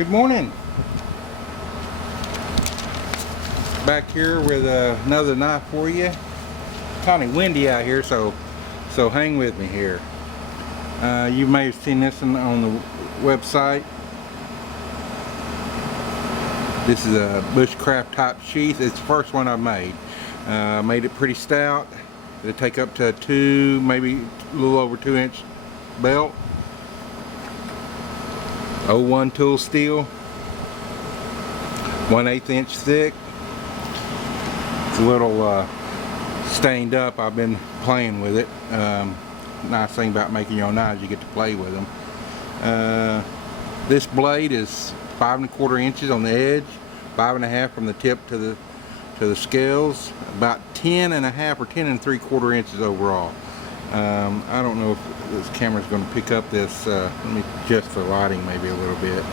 Good morning. Back here with another knife for you. Kind of windy out here, so hang with me here. You may have seen this on the website. This is a bushcraft type sheath. It's the first one I made. Made it pretty stout. It'll take up to maybe a little over 2-inch belt. 01 tool steel, 1/8 inch thick. It's a little stained up. I've been playing with it. Nice thing about making your own knives, you get to play with them. This blade is 5 1/4 inches on the edge, 5 1/2 from the tip to the scales, about 10 1/2 or 10 3/4 inches overall. I don't know if this camera's going to pick up this. Let me adjust for lighting maybe a little bit.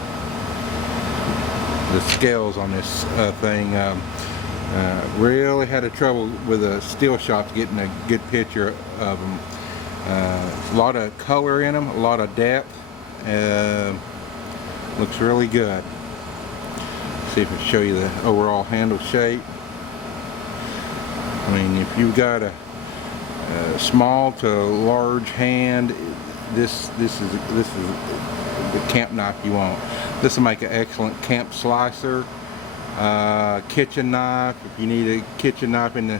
The scales on this thing, really had a trouble with the steel shops getting a good picture of them. A lot of color in them, a lot of depth. Looks really good. See if I can show you the overall handle shape. I mean, if you've got a small to large hand, this is the camp knife you want. This will make an excellent camp slicer, kitchen knife. If you need a kitchen knife to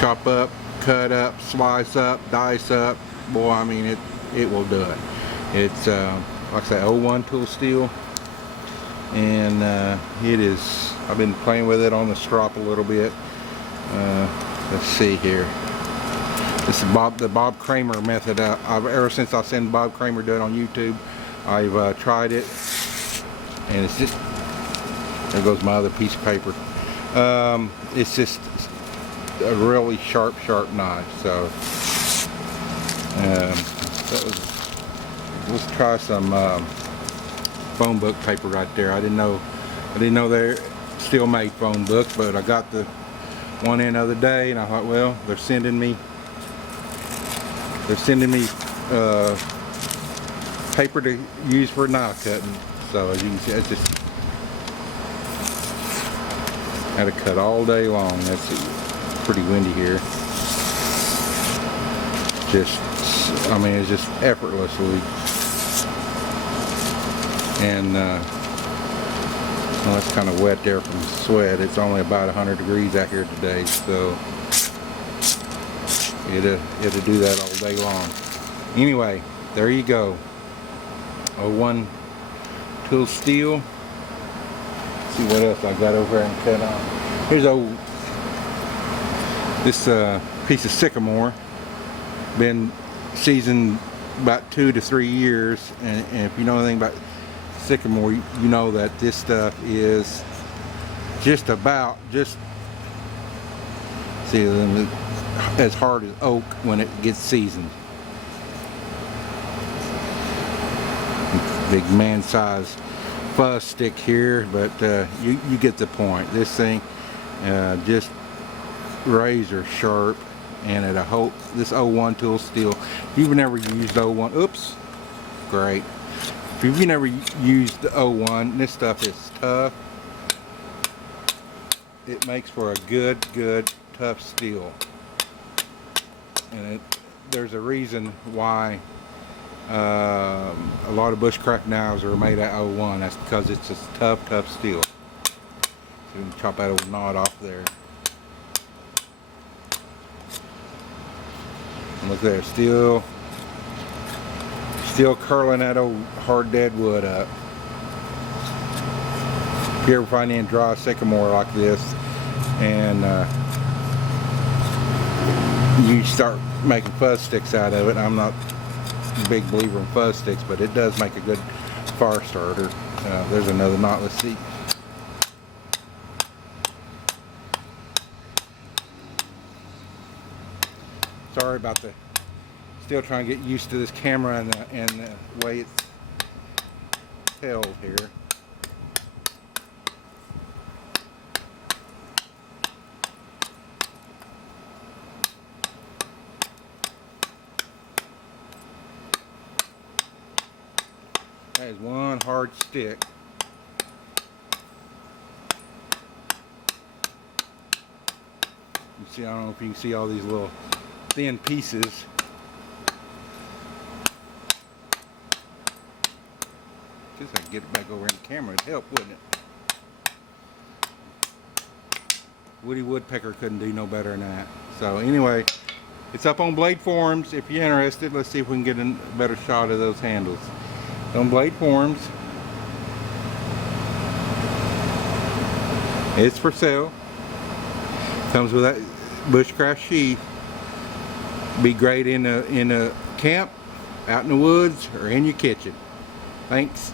chop up, cut up, slice up, dice up, boy, I mean it will do it. It's like I say, 01 tool steel, and it is. I've been playing with it on the strop a little bit. Let's see here. This is the Bob Kramer method. Ever since I've seen Bob Kramer do it on YouTube, I've tried it, and it's just, there goes my other piece of paper. It's just a really sharp knife. So let's try some phone book paper right there. I didn't know they still made phone books, but I got the one in the other day, and I thought, well, they're sending me paper to use for knife cutting. So as you can see, it's just had to cut all day long. That's pretty windy here. I mean, it's just effortlessly. And well, it's kind of wet there from the sweat. It's only about 100 degrees out here today, so it'll do that all day long. Anyway, there you go. 01 tool steel. Let's see what else I got over there and cut on. Here's this piece of sycamore. Been seasoned about 2 to 3 years, and if you know anything about sycamore, you know that this stuff is just see, as hard as oak when it gets seasoned. Big man-sized fuzz stick here, but you get the point. This thing just razor sharp, and this 01 tool steel. If you've never used 01, oops, great. If you've never used the 01, this stuff is tough. It makes for a good tough steel, and there's a reason why a lot of bushcraft knives are made out of 01. That's because it's a tough steel. So you can chop that old knot off there. And look there, still curling that old hard dead wood up. If you ever find any dry sycamore like this, and you start making fuzz sticks out of it, I'm not a big believer in fuzz sticks, but it does make a good fire starter. There's another knot. Let's see. Sorry about still trying to get used to this camera and the way it's held here. That is one hard stick. You see, I don't know if you can see all these little thin pieces. Just I could get it back over in the camera, it'd help, wouldn't it? Woody Woodpecker couldn't do no better than that. So anyway, it's up on Blade Forums. If you're interested, let's see if we can get a better shot of those handles. On Blade Forums. It's for sale. Comes with that bushcraft sheath. Be great in a camp, out in the woods, or in your kitchen. Thanks.